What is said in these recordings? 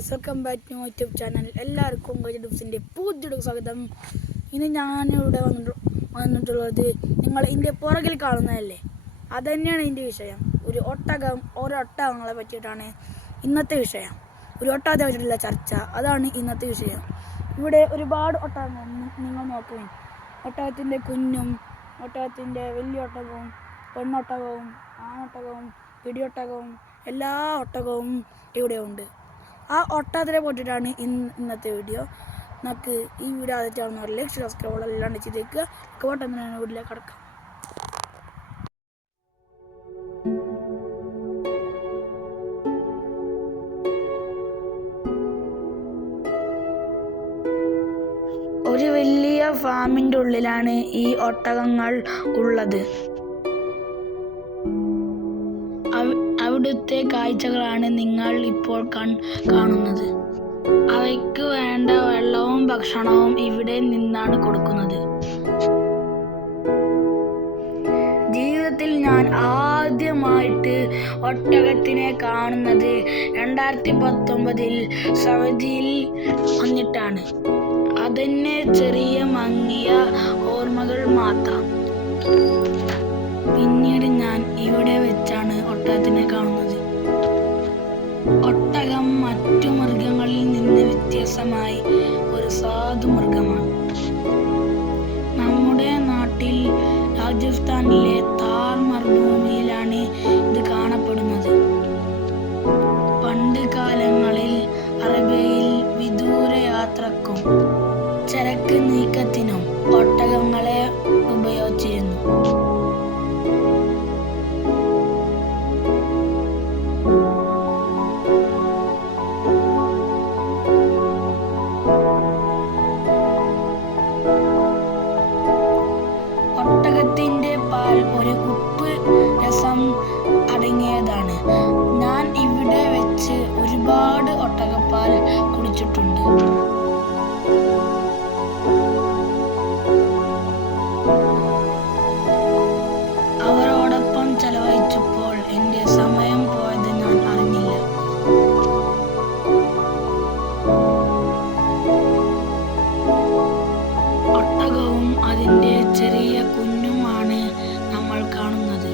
Guys, welcome back to YouTube channel. എല്ലാവർക്കും ടിപ്സിൻ്റെ പുതിയൊരു സ്വാഗതം. ഇന്ന് ഞാനിവിടെ വന്നിട്ടുള്ളത് നിങ്ങൾ ഇതിൻ്റെ പുറകിൽ കാണുന്നതല്ലേ, അതുതന്നെയാണ് ഇതിൻ്റെ വിഷയം. ഒട്ടകങ്ങളെ പറ്റിയിട്ടാണ് ഇന്നത്തെ വിഷയം. ഒരു ഒട്ടകത്തെ പറ്റിയിട്ടുള്ള ചർച്ച, അതാണ് ഇന്നത്തെ വിഷയം. ഇവിടെ ഒരുപാട് ഒട്ടകങ്ങൾ നിങ്ങൾ നോക്കുകയും, ഒട്ടകത്തിൻ്റെ കുഞ്ഞും ഒട്ടകത്തിൻ്റെ വലിയ ഒട്ടകവും പെണ്ണൊട്ടകവും ആണൊട്ടകവും പിടിയൊട്ടകവും എല്ലാ ഒട്ടകവും ഇവിടെ ഉണ്ട്. ആ ഒട്ടകത്തിനെ പോയിട്ടാണ് ഇന്നത്തെ വീഡിയോ. നമുക്ക് ഈ വീഡിയോ ആദ്യമായിട്ടാണെന്ന് പറയില്ല, സബ്സ്ക്രൈബ് എല്ലാം ചെയ്തേക്കുക. കോട്ടന്നാണ് വീട്ടിലേക്ക് കിടക്കാം. ഒരു വലിയ ഫാമിൻ്റെ ഉള്ളിലാണ് ഈ ഒട്ടകങ്ങൾ ഉള്ളത്. അവിടുത്തെ കാഴ്ചകളാണ് നിങ്ങൾ ഇപ്പോൾ കാണുന്നത്. അവയ്ക്ക് വേണ്ട വെള്ളവും ഭക്ഷണവും ഇവിടെ നിന്നാണ് കൊടുക്കുന്നത്. ജീവിതത്തിൽ ഞാൻ ആദ്യമായിട്ട് ഒട്ടകത്തിനെ കാണുന്നത് 2019 സൗദിയിൽ വന്നിട്ടാണ്. അതെന്നെ ചെറിയ മങ്ങിയ ഓർമ്മകൾ മാത്രം. പിന്നീട് ഞാൻ ഇവിടെ വെച്ചാണ് ഒട്ടകത്തിനെ കാണുന്നത്. ഒട്ടകം മറ്റു മൃഗങ്ങളിൽ നിന്ന് വ്യത്യസ്തമായി ഒരു സാധു മൃഗമാണ്. നമ്മുടെ നാട്ടിൽ രാജസ്ഥാനിലെ താർ മരുഭൂമിയിലാണ് ഇത് കാണപ്പെടുന്നത്. പണ്ട് കാലങ്ങളിൽ അറേബ്യയിൽ വിദൂര യാത്രക്കും ചരക്ക് നീക്കത്തിനും ഒട്ടകങ്ങളെ ഉപയോഗിച്ചിരുന്നു. ഒട്ടകത്തിൻ്റെ പാൽ ഒരു ഉപ്പ് രസം അടങ്ങിയതാണ്. ഞാൻ ഇവിടെ വെച്ച് ഒരുപാട് ഒട്ടകപ്പാൽ കുടിച്ചിട്ടുണ്ട്. അവരോടൊപ്പം ചെലവഴിച്ചപ്പോൾ എൻ്റെ സമയം പോയത് ഞാൻ അറിഞ്ഞില്ല. ഒട്ടകവും അതിൻ്റെ ചെറിയ കുഞ്ഞുമാണ് നമ്മൾ കാണുന്നത്.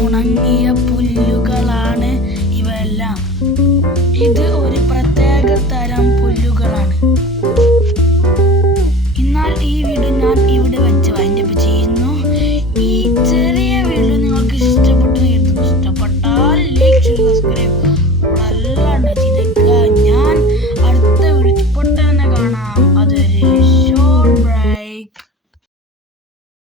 ഉണങ്ങിയ പുല്ലുകളാണ് ഇവയെല്ലാം. ഇത് ഒരു